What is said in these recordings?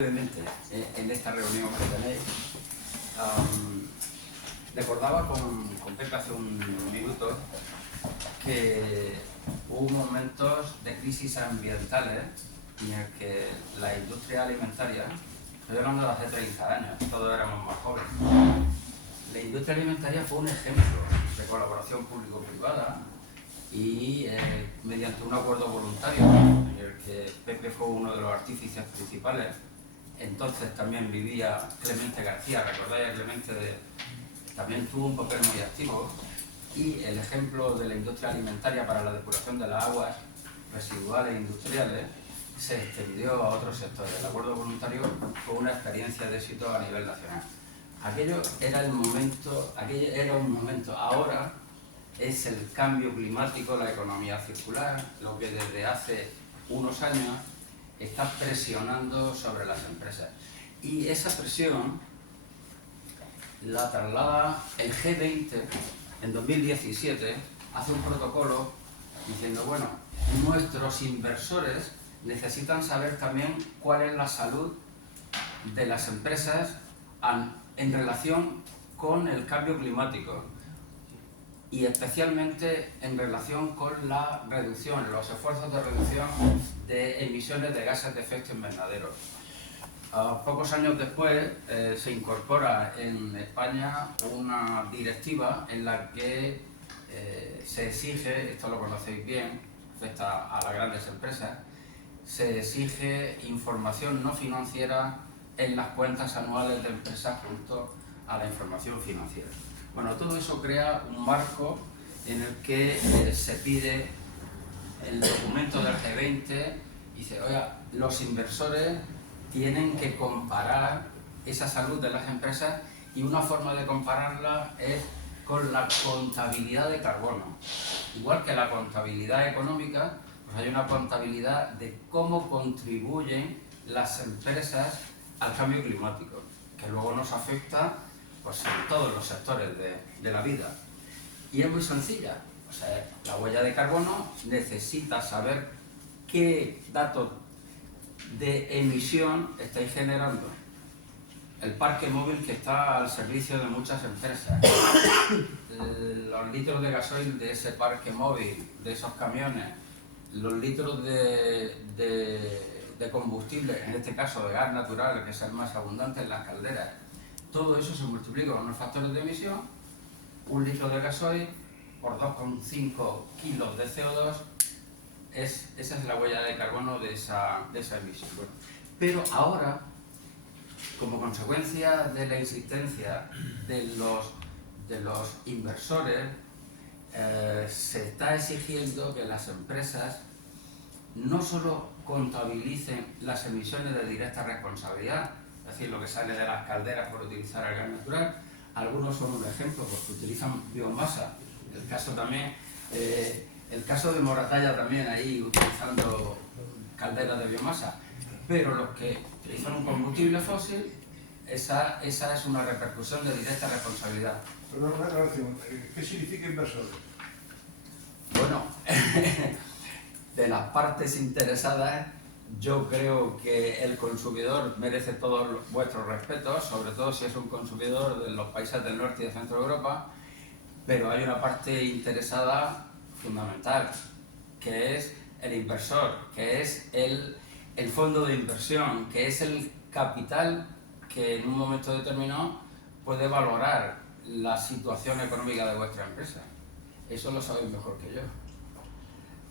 Brevemente, en esta reunión que tenéis, recordaba con Pepe hace un minuto que hubo momentos de crisis ambientales en el que la industria alimentaria, estoy hablando de hace 30 años, todos éramos más jóvenes, la industria alimentaria fue un ejemplo de colaboración público-privada y mediante un acuerdo voluntario en el que Pepe fue uno de los artífices principales. Entonces también vivía Clemente García, recordáis a Clemente, también tuvo un papel muy activo, y el ejemplo de la industria alimentaria para la depuración de las aguas residuales e industriales se extendió a otros sectores. El acuerdo voluntario fue una experiencia de éxito a nivel nacional. Aquello era un momento, ahora es el cambio climático, la economía circular, lo que desde hace unos años está presionando sobre las empresas. Y esa presión la traslada el G20 en 2017, hace un protocolo diciendo, bueno, nuestros inversores necesitan saber también cuál es la salud de las empresas en relación con el cambio climático y especialmente en relación con la reducción, los esfuerzos de reducción de emisiones de gases de efecto invernadero. Pocos años después se incorpora en España una directiva en la que se exige, esto lo conocéis bien, afecta a las grandes empresas, se exige información no financiera en las cuentas anuales de empresas junto a la información financiera. Bueno, todo eso crea un marco en el que se pide el documento del G20 y dice, oiga, los inversores tienen que comparar esa salud de las empresas y una forma de compararla es con la contabilidad de carbono. Igual que la contabilidad económica, pues hay una contabilidad de cómo contribuyen las empresas al cambio climático, que luego nos afecta pues, en todos los sectores de la vida. Y es muy sencilla. O sea, la huella de carbono necesita saber qué datos de emisión estáis generando. El parque móvil que está al servicio de muchas empresas, los litros de gasoil de ese parque móvil, de esos camiones, los litros de combustible, en este caso de gas natural, que es el más abundante en las calderas, todo eso se multiplica con unos factores de emisión, un litro de gasoil por 2,5 kilos de CO2, esa es la huella de carbono de esa emisión. Bueno, pero ahora, como consecuencia de la insistencia de los inversores, se está exigiendo que las empresas no solo contabilicen las emisiones de directa responsabilidad, es decir, lo que sale de las calderas por utilizar el gas natural. Algunos son un ejemplo porque utilizan biomasa. El caso de Moratalla también, ahí utilizando calderas de biomasa. Pero los que utilizan un combustible fósil, esa es una repercusión de directa responsabilidad. Perdón, una aclaración. ¿Qué significa inversores? Bueno, de las partes interesadas, yo creo que el consumidor merece todos vuestros respetos, sobre todo si es un consumidor de los países del norte y de centro de Europa, pero hay una parte interesada fundamental, que es el inversor, que es el fondo de inversión, que es el capital que en un momento determinado puede valorar la situación económica de vuestra empresa. Eso lo sabéis mejor que yo.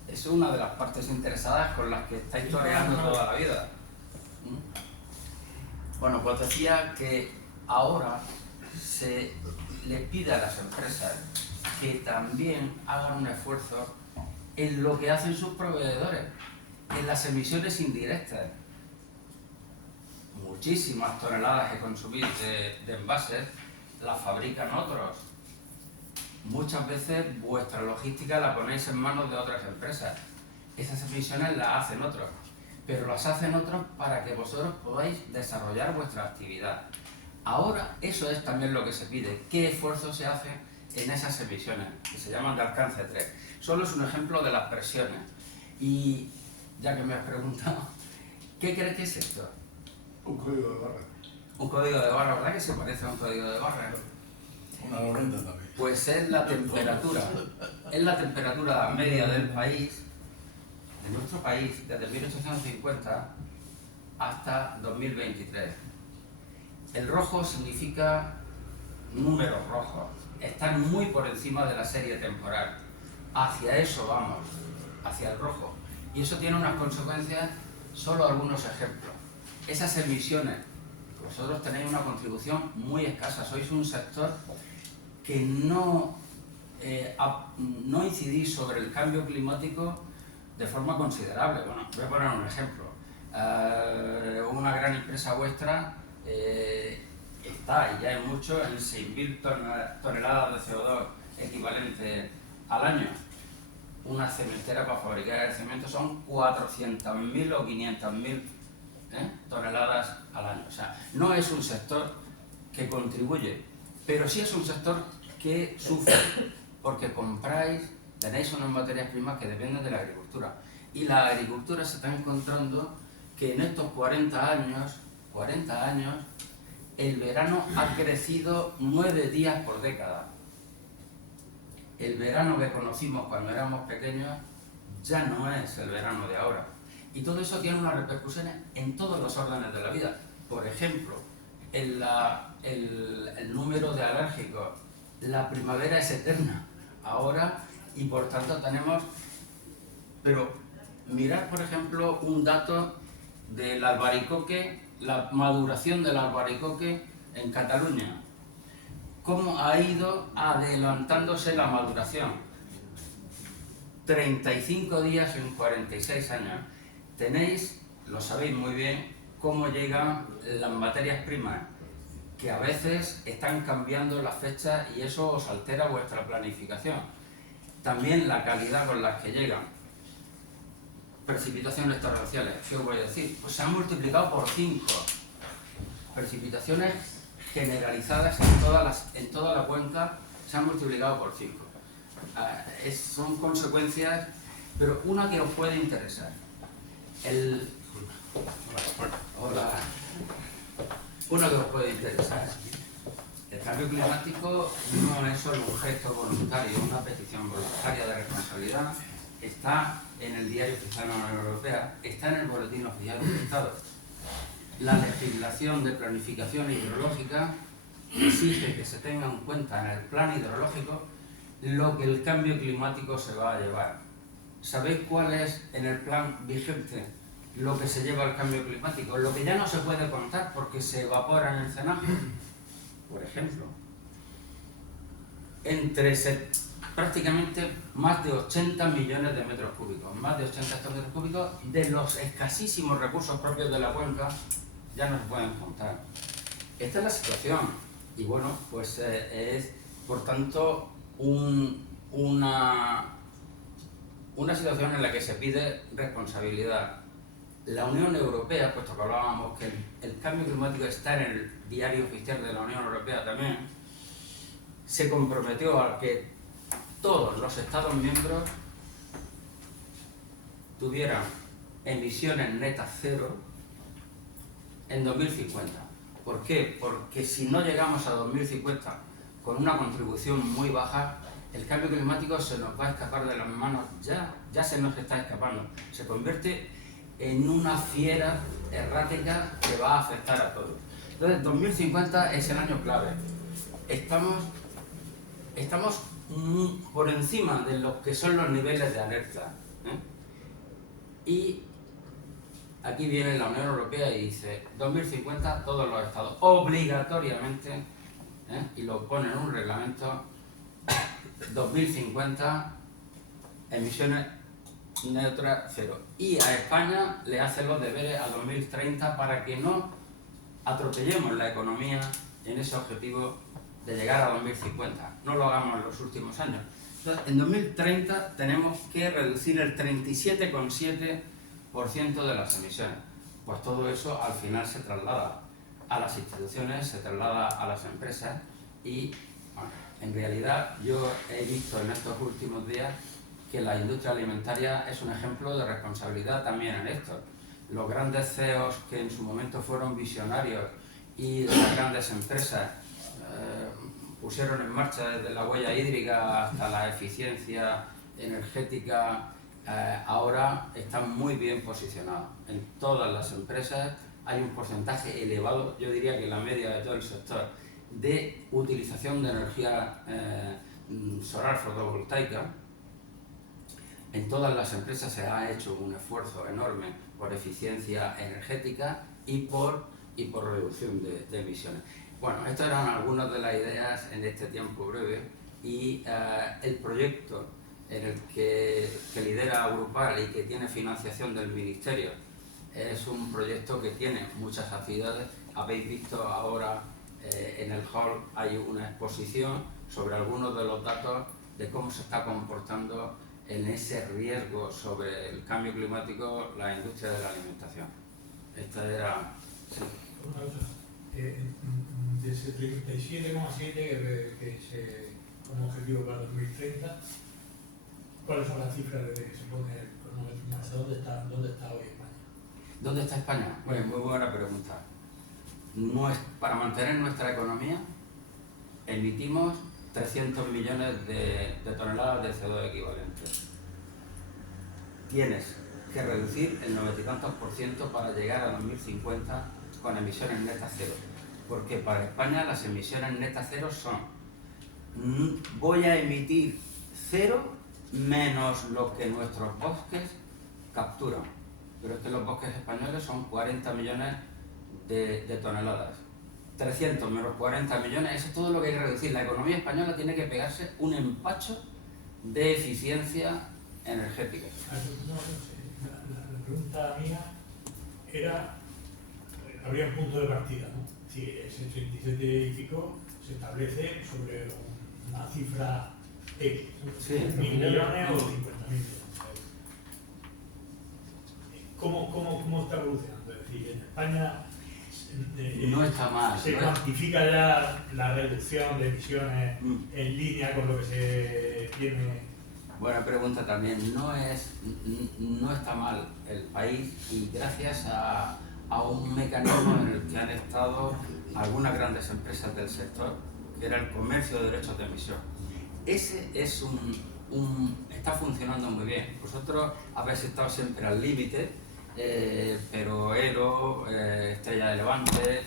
Es una de las partes interesadas con las que estáis toreando toda la vida. Bueno, pues decía que ahora se les pide a las empresas que también hagan un esfuerzo en lo que hacen sus proveedores, en las emisiones indirectas. Muchísimas toneladas que consumís de envases las fabrican otros. Muchas veces vuestra logística la ponéis en manos de otras empresas. Esas emisiones las hacen otros, pero las hacen otros para que vosotros podáis desarrollar vuestra actividad. Ahora eso es también lo que se pide. ¿Qué esfuerzo se hace en esas emisiones, que se llaman de alcance 3? Solo es un ejemplo de las presiones. Y ya que me has preguntado, ¿qué crees que es esto? Un código de barra. Un código de barra, ¿verdad que se parece a un código de barra? Una lorenta también. Pues es la temperatura media del país, de nuestro país, desde 1850 hasta 2023. El rojo significa números rojos, están muy por encima de la serie temporal. Hacia eso vamos, hacia el rojo. Y eso tiene unas consecuencias, solo algunos ejemplos. Esas emisiones, vosotros tenéis una contribución muy escasa, sois un sector que no incidís sobre el cambio climático de forma considerable. Bueno, voy a poner un ejemplo. Una gran empresa vuestra está, y ya es mucho, en 6.000 toneladas de CO2 equivalente al año. Una cementera para fabricar el cemento son 400.000 o 500.000 toneladas al año. O sea, no es un sector que contribuye, pero sí es un sector que sufre, porque tenéis unas materias primas que dependen de la agricultura. Y la agricultura se está encontrando que en estos 40 años, el verano ha crecido 9 días por década. El verano que conocimos cuando éramos pequeños ya no es el verano de ahora. Y todo eso tiene unas repercusiones en todos los órdenes de la vida. Por ejemplo, el número de alérgicos. La primavera es eterna ahora y por tanto tenemos... Pero mirad, por ejemplo, un dato del albaricoque, la maduración del albaricoque en Cataluña. Cómo ha ido adelantándose la maduración. 35 días en 46 años. Tenéis, lo sabéis muy bien, cómo llegan las materias primas, que a veces están cambiando las fechas y eso os altera vuestra planificación. También la calidad con la que llegan. Precipitaciones torrenciales, ¿qué os voy a decir? Pues se han multiplicado por 5. Precipitaciones generalizadas en toda la cuenca se han multiplicado por 5. Son consecuencias, pero una que os puede interesar. Una que os puede interesar. El cambio climático no es solo un gesto voluntario, una petición voluntaria de responsabilidad. Está en el Diario Oficial de la Unión Europea, está en el Boletín Oficial del Estado. La legislación de planificación hidrológica exige que se tenga en cuenta en el plan hidrológico lo que el cambio climático se va a llevar. ¿Sabéis cuál es en el plan vigente lo que se lleva al cambio climático? Lo que ya no se puede contar porque se evapora en el cenaje, por ejemplo. Prácticamente más de 80 millones de metros cúbicos, más de 80 hectómetros cúbicos de los escasísimos recursos propios de la cuenca ya no se pueden contar. Esta es la situación y bueno, pues es por tanto una situación en la que se pide responsabilidad. La Unión Europea, puesto que hablábamos que el cambio climático está en el Diario Oficial de la Unión Europea también, se comprometió a que todos los Estados miembros tuvieran emisiones netas cero en 2050. ¿Por qué? Porque si no llegamos a 2050 con una contribución muy baja, el cambio climático se nos va a escapar de las manos, ya se nos está escapando. Se convierte en una fiera errática que va a afectar a todos. Entonces, 2050 es el año clave. Estamos por encima de lo que son los niveles de alerta. Y aquí viene la Unión Europea y dice, 2050 todos los estados obligatoriamente, y lo pone en un reglamento, 2050 emisiones neutras cero. Y a España le hace los deberes a 2030 para que no atropellemos la economía en ese objetivo de llegar a 2050. No lo hagamos en los últimos años. Entonces, en 2030 tenemos que reducir el 37,7% de las emisiones. Pues todo eso al final se traslada a las instituciones, se traslada a las empresas y, bueno, en realidad yo he visto en estos últimos días que la industria alimentaria es un ejemplo de responsabilidad también en esto. los grandes CEOs que en su momento fueron visionarios y de las grandes empresas pusieron en marcha desde la huella hídrica hasta la eficiencia energética, ahora están muy bien posicionados. En todas las empresas hay un porcentaje elevado, yo diría que la media de todo el sector, de utilización de energía solar fotovoltaica. En todas las empresas se ha hecho un esfuerzo enorme por eficiencia energética y por reducción de emisiones. Bueno, estas eran algunas de las ideas en este tiempo breve y el proyecto en el que lidera Agrupar y que tiene financiación del Ministerio es un proyecto que tiene muchas actividades. Habéis visto ahora en el hall hay una exposición sobre algunos de los datos de cómo se está comportando en ese riesgo sobre el cambio climático la industria de la alimentación. Esta era... Sí. Una cosa, de ese 37,7 que se como objetivo para 2030, ¿cuáles son las cifras de que se pone el cronómetro? ¿Dónde está hoy España? ¿Dónde está España? Bueno, muy buena pregunta. Para mantener nuestra economía emitimos 300 millones de toneladas de CO2 equivalentes. Tienes que reducir el 90 y tantos % para llegar a 2050 con emisiones netas cero. Porque para España las emisiones netas cero son voy a emitir cero menos lo que nuestros bosques capturan. Pero es que los bosques españoles son 40 millones de toneladas. 300 menos 40 millones, eso es todo lo que hay que reducir. La economía española tiene que pegarse un empacho de eficiencia energética. No sé. La pregunta mía era, habría un punto de partida, ¿no? Si ese 37 y pico se establece sobre una cifra X, Sí. 1.000 millones o 50.000 millones. ¿Cómo está evolucionando? Es decir, en España No está mal. se cuantifica ya la reducción de emisiones en línea con lo que se tiene. Buena pregunta también. No está mal el país y gracias a un mecanismo en el que han estado algunas grandes empresas del sector, que era el comercio de derechos de emisión. Ese es está funcionando muy bien. Vosotros habéis estado siempre al límite, pero Ero, Estrella de Levante,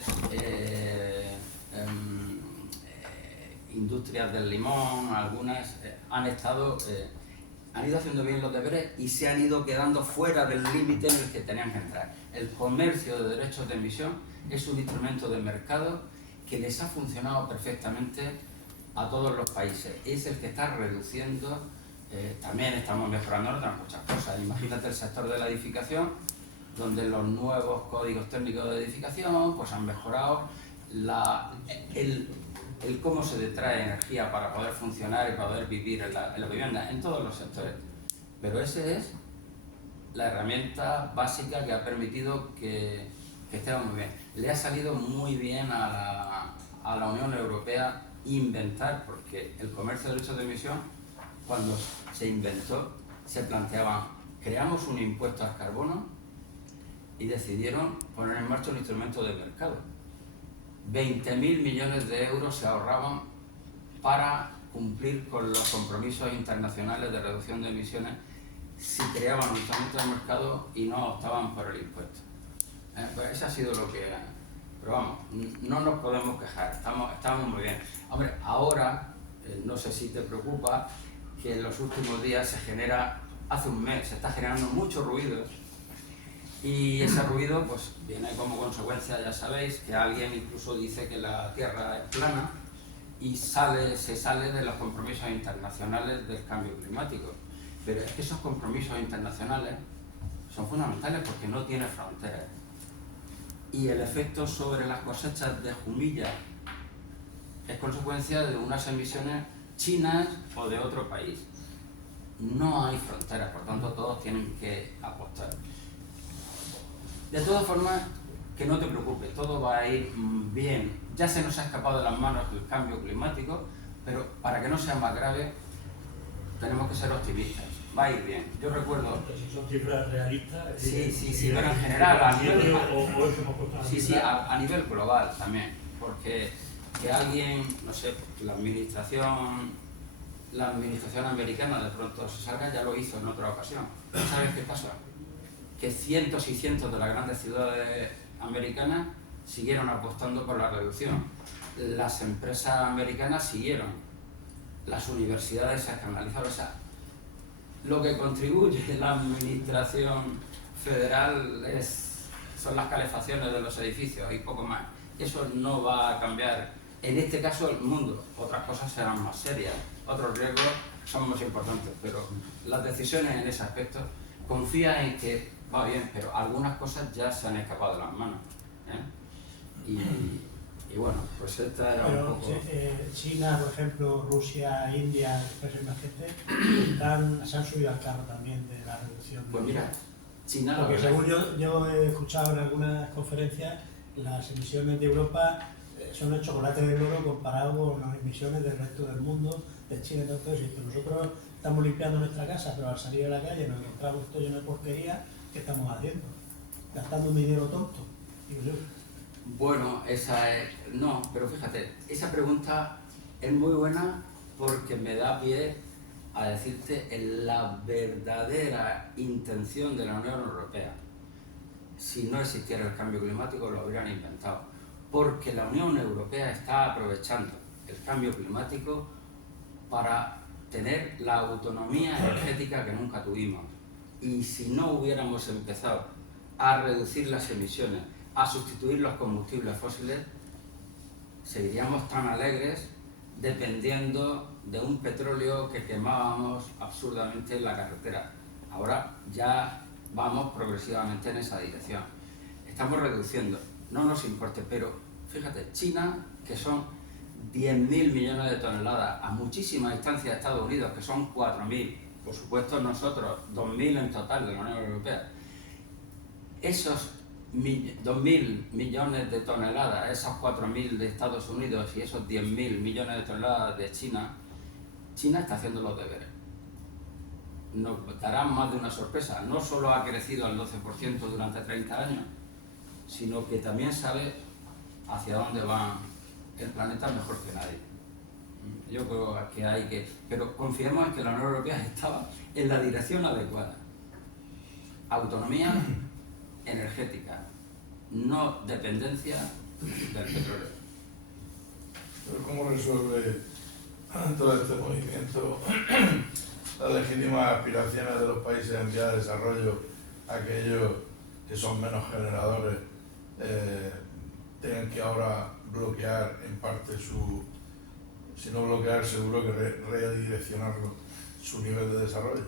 Industrias del Limón, algunas han ido haciendo bien los deberes y se han ido quedando fuera del límite en el que tenían que entrar. El comercio de derechos de emisión es un instrumento de mercado que les ha funcionado perfectamente a todos los países. Es el que está reduciendo, también estamos mejorando en otras muchas cosas. Imagínate el sector de la edificación, donde los nuevos códigos técnicos de edificación pues han mejorado el cómo se detrae energía para poder funcionar y poder vivir en la vivienda, en todos los sectores. Pero esa es la herramienta básica que ha permitido que estemos muy bien. Le ha salido muy bien a la Unión Europea inventar, porque el comercio de derechos de emisión, cuando se inventó, se planteaban, creamos un impuesto al carbono y decidieron poner en marcha un instrumento de mercado. 20.000 millones de euros se ahorraban para cumplir con los compromisos internacionales de reducción de emisiones si creaban un instrumento de mercado y no optaban por el impuesto. Pues eso ha sido lo que... Pero vamos, no nos podemos quejar, estamos muy bien. Hombre, ahora, no sé si te preocupa, que en los últimos días hace un mes, se está generando mucho ruido. Y ese ruido pues viene como consecuencia, ya sabéis, que alguien incluso dice que la Tierra es plana y se sale de los compromisos internacionales del cambio climático. Pero es que esos compromisos internacionales son fundamentales porque no tienen fronteras. Y el efecto sobre las cosechas de Jumilla es consecuencia de unas emisiones chinas o de otro país. No hay fronteras, por tanto todos tienen que apostar. De todas formas, que no te preocupes, todo va a ir bien. Ya se nos ha escapado de las manos el cambio climático, pero para que no sea más grave, tenemos que ser optimistas. va a ir bien. Yo recuerdo... Entonces, si son cifras realistas... Sí, pero en general, a nivel... O eso hemos puesto Sí, a nivel global también, porque que alguien, no sé, la administración americana de pronto se salga, ya lo hizo en otra ocasión. ¿Sabes qué pasa? Que cientos y cientos de las grandes ciudades americanas siguieron apostando por la reducción. Las empresas americanas siguieron, las universidades se escandalizaron. O sea, lo que contribuye la administración federal son las calefacciones de los edificios y poco más. Eso no va a cambiar, en este caso, el mundo. Otras cosas serán más serias, otros riesgos son más importantes, pero las decisiones en ese aspecto confía en que va bien, pero algunas cosas ya se han escapado de las manos, ¿eh? Y bueno, pues esta era un poco... China, por ejemplo, Rusia, India, países emergentes, se han subido al carro también de la reducción. Pues mira, China... Porque según yo he escuchado en algunas conferencias, las emisiones de Europa son el chocolate del oro comparado con las emisiones del resto del mundo, de China y todo eso. Y nosotros estamos limpiando nuestra casa, pero al salir a la calle nos encontramos todo lleno de porquería. ¿Qué estamos haciendo? Gastando un dinero tonto, digo yo. Bueno, esa es... No, pero fíjate, esa pregunta es muy buena porque me da pie a decirte la verdadera intención de la Unión Europea. Si no existiera el cambio climático lo habrían inventado, porque la Unión Europea está aprovechando el cambio climático para tener la autonomía energética que nunca tuvimos. Y si no hubiéramos empezado a reducir las emisiones, a sustituir los combustibles fósiles, seguiríamos tan alegres dependiendo de un petróleo que quemábamos absurdamente en la carretera. Ahora ya vamos progresivamente en esa dirección. Estamos reduciendo, no nos importe, pero fíjate, China, que son 10.000 millones de toneladas, a muchísima distancia de Estados Unidos, que son 4.000, por supuesto nosotros, 2.000 en total de la Unión Europea. Esos 2.000 millones de toneladas, esos 4.000 de Estados Unidos y esos 10.000 millones de toneladas de China, China está haciendo los deberes. Nos dará más de una sorpresa. No solo ha crecido al 12% durante 30 años, sino que también sabe hacia dónde va el planeta mejor que nadie. Yo creo que hay que... Pero confiemos en que la Unión Europea estaba en la dirección adecuada. Autonomía energética, no dependencia del petróleo. Pero ¿cómo resuelve todo este movimiento las legítimas aspiraciones de los países en vía de desarrollo, aquellos que son menos generadores, tienen que ahora bloquear en parte si no bloquear, seguro que redireccionarlo, su nivel de desarrollo?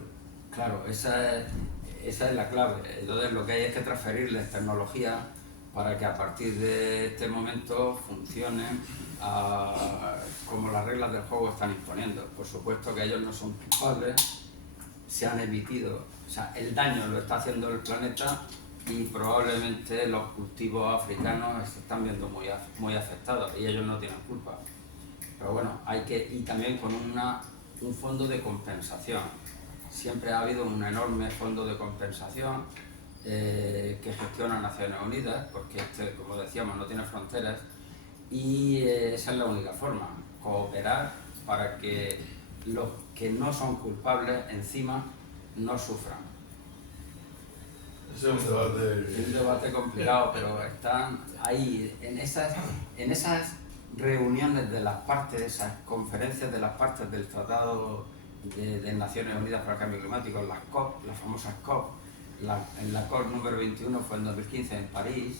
Claro, esa es la clave. Entonces lo que hay es que transferirles tecnología para que a partir de este momento funcionen como las reglas del juego están imponiendo. Por supuesto que ellos no son culpables, se han emitido, o sea, el daño lo está haciendo el planeta y probablemente los cultivos africanos se están viendo muy afectados y ellos no tienen culpa. Pero bueno, y también con un fondo de compensación. Siempre ha habido un enorme fondo de compensación que gestiona Naciones Unidas, porque como decíamos, no tiene fronteras, y esa es la única forma, cooperar para que los que no son culpables encima no sufran. Ese es un debate... Es un debate complicado, pero están ahí, en esas reuniones de las partes, esas conferencias de las partes del Tratado de Naciones Unidas para el Cambio Climático, las COP, las famosas COP. En la COP número 21 fue en 2015 en París,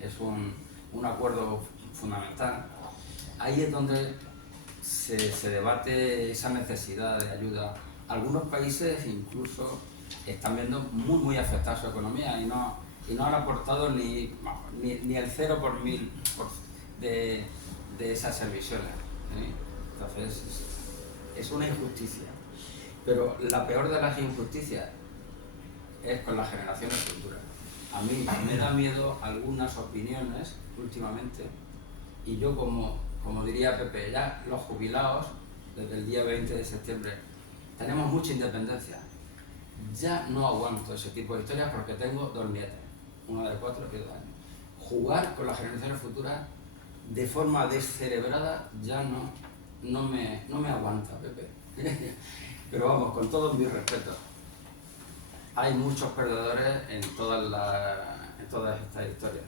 es un acuerdo fundamental. Ahí es donde se debate esa necesidad de ayuda. Algunos países incluso están viendo muy afectada su economía y no han aportado ni el 0 por 1000 de esas emisiones, ¿eh? Entonces es una injusticia, pero la peor de las injusticias es con las generaciones futuras. A mí me da miedo algunas opiniones últimamente y yo como diría Pepe, ya los jubilados desde el día 20 de septiembre tenemos mucha independencia. Ya no aguanto ese tipo de historias porque tengo 2 nietas, una de 4 y 2 años. Jugar con las generaciones futuras de forma descerebrada ya no me aguanta, Pepe. Pero vamos, con todos mis respetos, hay muchos perdedores en todas estas historias.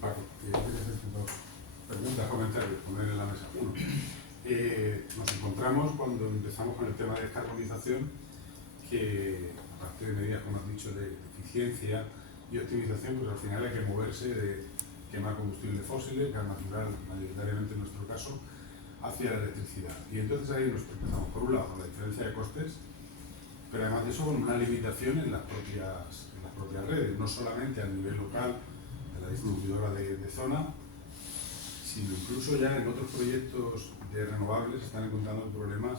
Paco, quería hacerte 2 preguntas, comentarios, poner en la mesa. Uno, nos encontramos cuando empezamos con el tema de descarbonización, que aparte de medidas, como has dicho, de eficiencia y optimización, pues al final hay que moverse de quemar combustibles fósiles, gas natural, mayoritariamente en nuestro caso, hacia la electricidad. Y entonces ahí nos empezamos, por un lado, la diferencia de costes, pero además de eso con una limitación en las propias redes, no solamente a nivel local de la distribuidora de zona, sino incluso ya en otros proyectos de renovables están encontrando problemas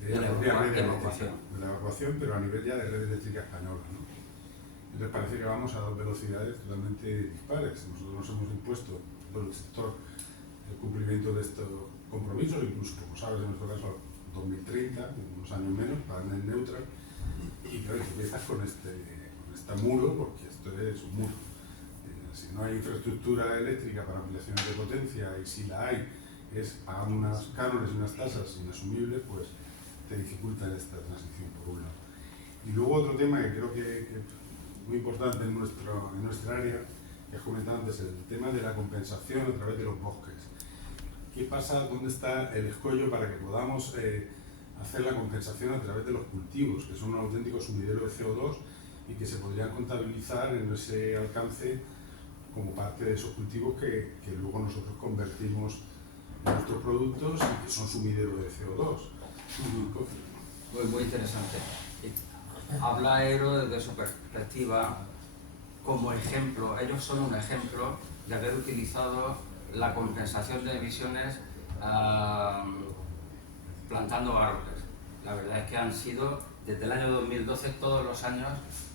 de la propia red eléctrica, de la evacuación, pero a nivel ya de red eléctrica española, ¿no? Entonces parece que vamos a 2 velocidades totalmente dispares. Nosotros nos hemos impuesto, todo el sector, el cumplimiento de estos compromisos, incluso, como sabes, en nuestro caso, 2030, unos años menos, para net neutral, y claro, empiezas con este muro, porque esto es un muro. Si no hay infraestructura eléctrica para ampliaciones de potencia, y si la hay, es pagando unas cánones y unas tasas inasumibles, pues te dificulta esta transición, por un lado. Y luego otro tema que creo que es muy importante en nuestra área, que has comentado antes, el tema de la compensación a través de los bosques. ¿Qué pasa? ¿Dónde está el escollo para que podamos hacer la compensación a través de los cultivos, que son un auténtico sumidero de CO2 y que se podrían contabilizar en ese alcance como parte de esos cultivos que luego nosotros convertimos en nuestros productos y que son sumideros de CO2? Muy interesante. Habla Aero desde su perspectiva como ejemplo. Ellos son un ejemplo de haber utilizado la compensación de emisiones plantando árboles. La verdad es que han sido, desde el año 2012, todos los años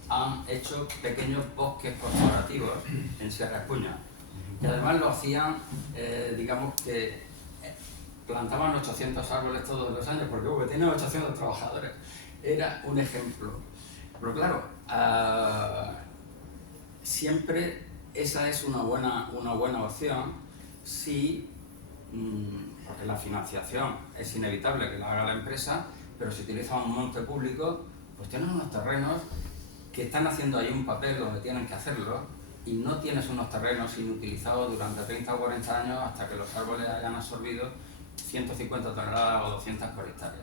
han hecho pequeños bosques corporativos en Sierra Espuña. Y además lo hacían, digamos que plantaban 800 árboles todos los años, porque tienen 800 trabajadores. Era un ejemplo. Pero claro, siempre esa es una buena opción si, porque la financiación es inevitable que la haga la empresa, pero si utiliza un monte público, pues tienen unos terrenos que están haciendo ahí un papel donde tienen que hacerlo, y no tienes unos terrenos inutilizados durante 30 o 40 años hasta que los árboles hayan absorbido 150 toneladas o 200 por hectárea.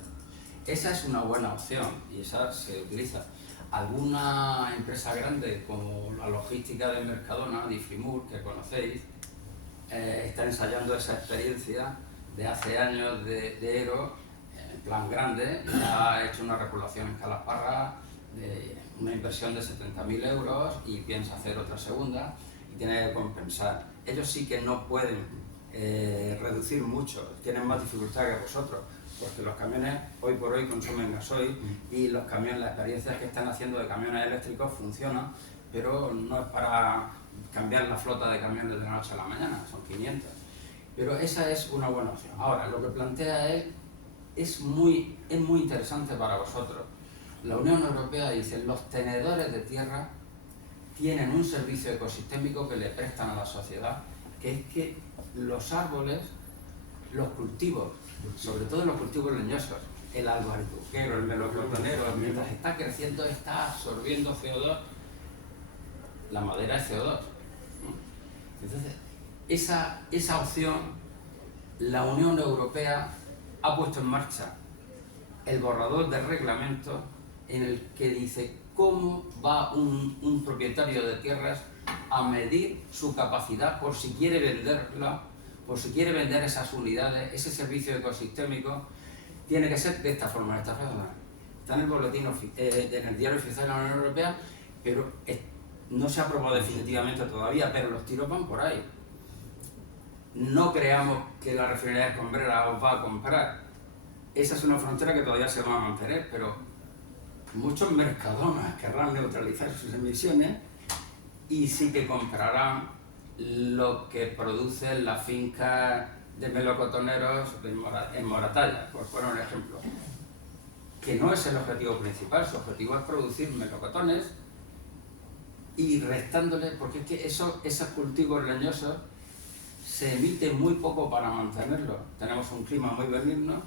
Esa es una buena opción y esa se utiliza. Alguna empresa grande como la logística de Mercadona, Difrimur, que conocéis, está ensayando esa experiencia de hace años de Aero en plan grande. Ha hecho una regulación en Calasparra de una inversión de 70.000 euros y piensa hacer otra segunda y tiene que compensar. Ellos sí que no pueden reducir mucho, tienen más dificultad que vosotros, porque los camiones hoy por hoy consumen gasoil y los camiones, las experiencias que están haciendo de camiones eléctricos funcionan, pero no es para cambiar la flota de camiones de la noche a la mañana, son 500. Pero esa es una buena opción. Ahora, lo que plantea él es muy interesante para vosotros. La Unión Europea dice: los tenedores de tierra tienen un servicio ecosistémico que le prestan a la sociedad, que es que los árboles, los cultivos, sobre todo los cultivos leñosos, el albaricoquero, el melocotonero, mientras está creciendo está absorbiendo CO2. La madera es CO2. Entonces, esa opción, la Unión Europea ha puesto en marcha el borrador de reglamento en el que dice cómo va un propietario de tierras a medir su capacidad por si quiere venderla, por si quiere vender esas unidades, ese servicio ecosistémico. Tiene que ser de esta forma, está en el boletín en el diario oficial de la Unión Europea, pero no se ha aprobado definitivamente todavía, pero los tiros van por ahí. No creamos que la refinería de Escombrera os va a comprar. Esa es una frontera que todavía se va a mantener, pero muchos mercadonas querrán neutralizar sus emisiones y sí que comprarán lo que producen las fincas de melocotoneros en Moratalla, por poner un ejemplo. que no es el objetivo principal, su objetivo es producir melocotones y restándole, porque es que esos cultivos leñosos se emite muy poco para mantenerlos. Tenemos un clima muy benigno,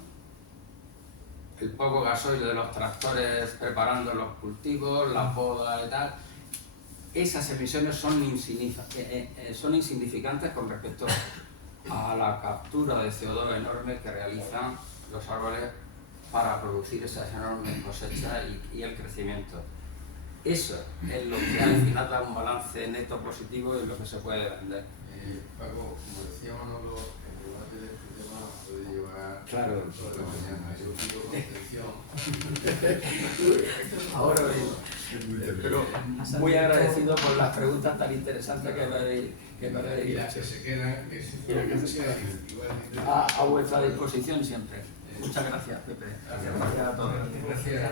el poco gasoil de los tractores preparando los cultivos, la poda y tal. Esas emisiones son insignificantes con respecto a la captura de CO2 enorme que realizan los árboles para producir esas enormes cosechas y el crecimiento. Eso es lo que al final da un balance neto positivo y lo que se puede vender. Paco, como decía Manolo, el debate de este tema puede llevar Claro. toda la mañana. Yo pido contención. Ahora mismo. Pero muy agradecido por las preguntas tan interesantes que me habéis Y las que se quedan, que se igualmente. a vuestra disposición siempre. Muchas gracias, Pepe. Gracias a todos. Gracias.